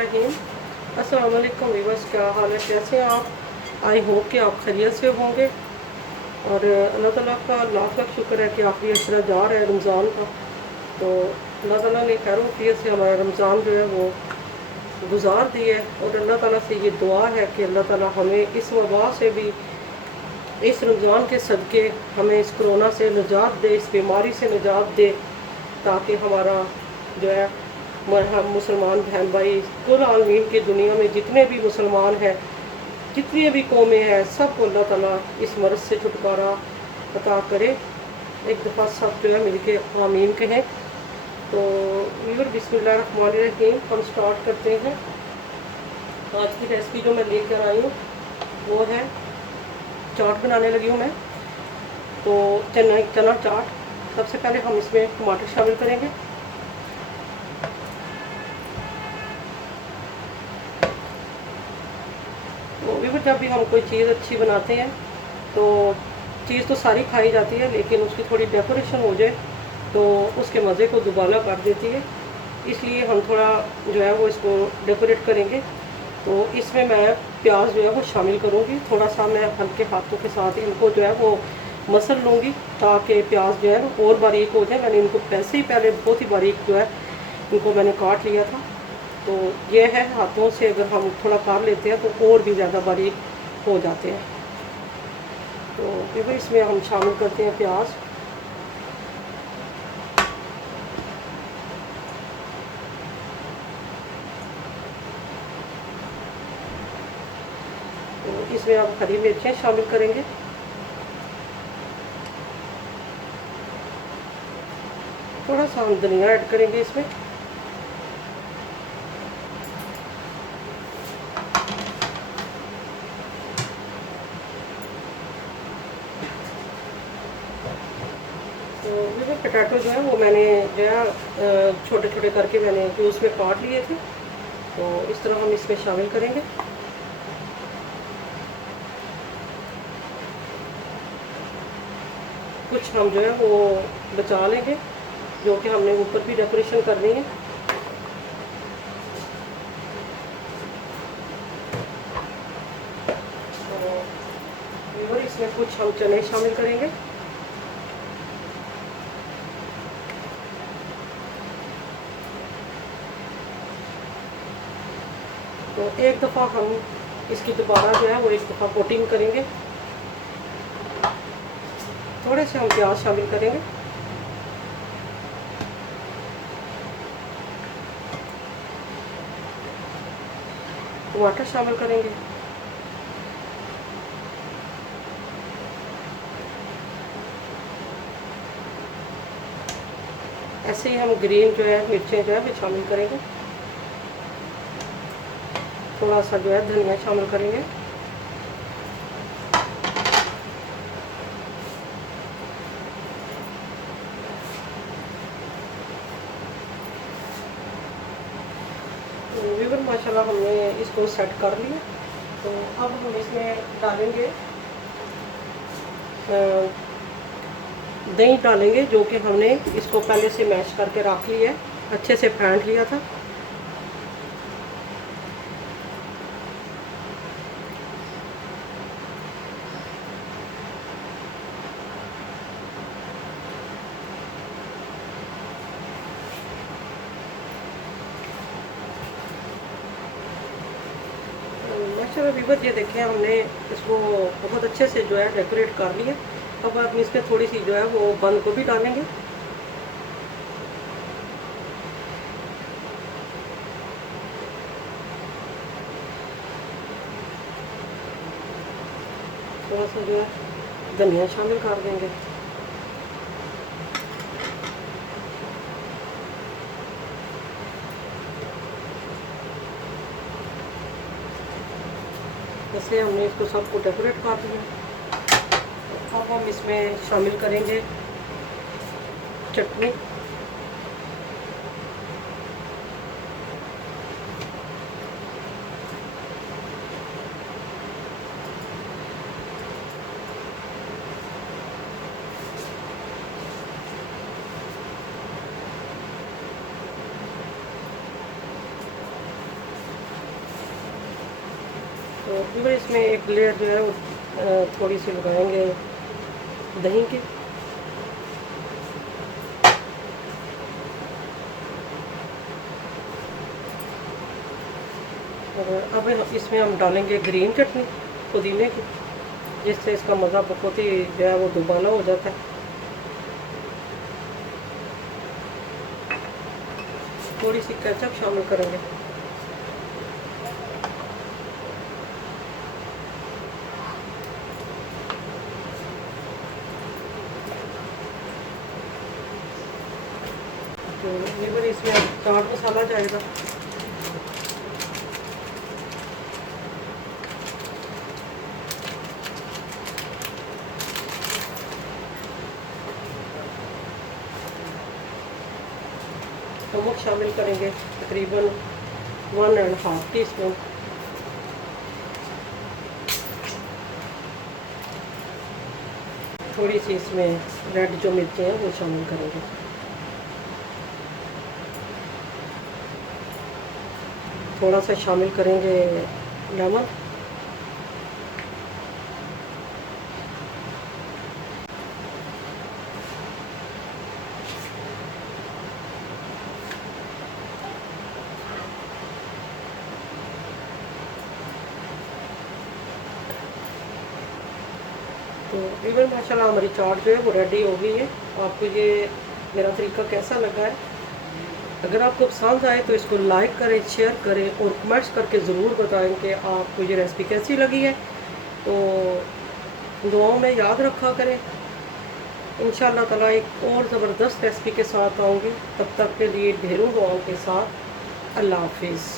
बिस्मिल्लाहिर्रहमानिर्रहीम। अस्सलाम वालेकुम व्यूअर्स, क्या हाल है, कैसे हैं आप। आई होप कि आप खैरियत से होंगे और अल्लाह ताला का लाख लाख शुक्र है कि आखिरी अशरा जा रहा है रमज़ान का। तो अल्लाह ताला ने खैर वफियत से हमारा रमज़ान जो है वो गुजार दी है और अल्लाह ताला से ये दुआ है कि अल्लाह ताला हमें इस वबा से भी, इस रमज़ान के सदक़े हमें इस कोरोना से निजात दे, इस बीमारी से निजात दे, ताकि हमारा जो है हम मुसलमान बहन भाई कुल आलमीन की दुनिया में जितने भी मुसलमान हैं, जितनी भी कौमें हैं, सबको अल्लाह ताला इस मर्ज़ से छुटकारा अता करे। एक दफ़ा सब जो है मिल के आमीन कहें। तो व्यूअर बिस्मिल्लाहिर्रहमानिर्रहीम, हम स्टार्ट करते हैं। आज की रेसिपी जो मैं लेकर आई हूँ वो है चाट बनाने लगी हूँ मैं। तो चना चाट। सबसे पहले हम इसमें टमाटर शामिल करेंगे। तो व्यूअर जब भी हम कोई चीज़ अच्छी बनाते हैं तो चीज़ तो सारी खाई जाती है, लेकिन उसकी थोड़ी डेकोरेशन हो जाए तो उसके मज़े को दुबाला कर देती है। इसलिए हम थोड़ा जो है वो इसको डेकोरेट करेंगे। तो इसमें मैं प्याज जो है वो शामिल करूँगी। थोड़ा सा मैं हल्के हाथों के साथ इनको जो है वो मसल लूँगी ताकि प्याज जो है वो और बारीक हो जाए। मैंने इनको वैसे ही पहले बहुत ही बारीक जो है इनको मैंने काट लिया था। तो ये है, हाथों से अगर हम थोड़ा काट लेते हैं तो और भी ज़्यादा बारीक हो जाते हैं। तो फिर इसमें हम शामिल करते हैं प्याज। तो इसमें हम हरी मिर्चें शामिल करेंगे। थोड़ा सा हम धनिया ऐड करेंगे इसमें। तो ये पोटैटो जो है वो मैंने जो है छोटे छोटे करके मैंने जूस में काट लिए थे। तो इस तरह हम इसमें शामिल करेंगे। कुछ हम जो है वो बचा लेंगे जो कि हमने ऊपर भी डेकोरेशन करनी है। तो इसमें कुछ हम चने शामिल करेंगे। तो एक दफ़ा हम इसकी दोबारा जो है वो एक दफ़ा कोटिंग करेंगे। थोड़े से हम प्याज शामिल करेंगे। टमाटर शामिल करेंगे। ऐसे ही हम ग्रीन जो है मिर्चें जो है वो शामिल करेंगे। थोड़ा सा जो है धनिया शामिल करेंगे। व्यूअर माशाल्लाह हमने इसको सेट कर लिया। तो अब हम इसमें डालेंगे दही डालेंगे, जो कि हमने इसको पहले से मैश करके रख लिया है, अच्छे से फेंट लिया था। माशाल्लाह व्यूअर ये देखें, हमने इसको बहुत अच्छे से जो है डेकोरेट कर लिया। अब हम इसमें थोड़ी सी जो है वो बंद गोभी डालेंगे। थोड़ा सा जो है धनिया शामिल कर देंगे। जैसे हमने इसको सबको डेकोरेट कर दिया। अब हम इसमें शामिल करेंगे चटनी। तो फिर इसमें एक लेयर जो है वो थोड़ी सी लगाएंगे दही की। और अब इसमें हम डालेंगे ग्रीन चटनी पुदीने की, जिससे इसका मज़ा बहुत ही जो है वो दुबाला हो जाता है। थोड़ी सी केचप शामिल करेंगे। तो ये फिर इसमें चाट मसाला जाएगा। नमक शामिल करेंगे तकरीबन 1.5 टीस्पून। थोड़ी सी इसमें रेड जो मिर्ची हैं वो शामिल करेंगे। थोड़ा सा शामिल करेंगे लेमन। तो इवन माशाल्लाह हमारी चाट जो है वो रेडी हो गई है। आपको ये मेरा तरीका कैसा लगा है? अगर आपको पसंद आए तो इसको लाइक करें, शेयर करें और कमेंट्स करके ज़रूर बताएं कि आपको ये रेसिपी कैसी लगी है। तो दुआओं में याद रखा करें। इंशाअल्लाह ताला एक और ज़बरदस्त रेसिपी के साथ आऊँगी। तब तक के लिए ढेरों दुआओं के साथ अल्लाह हाफिज़।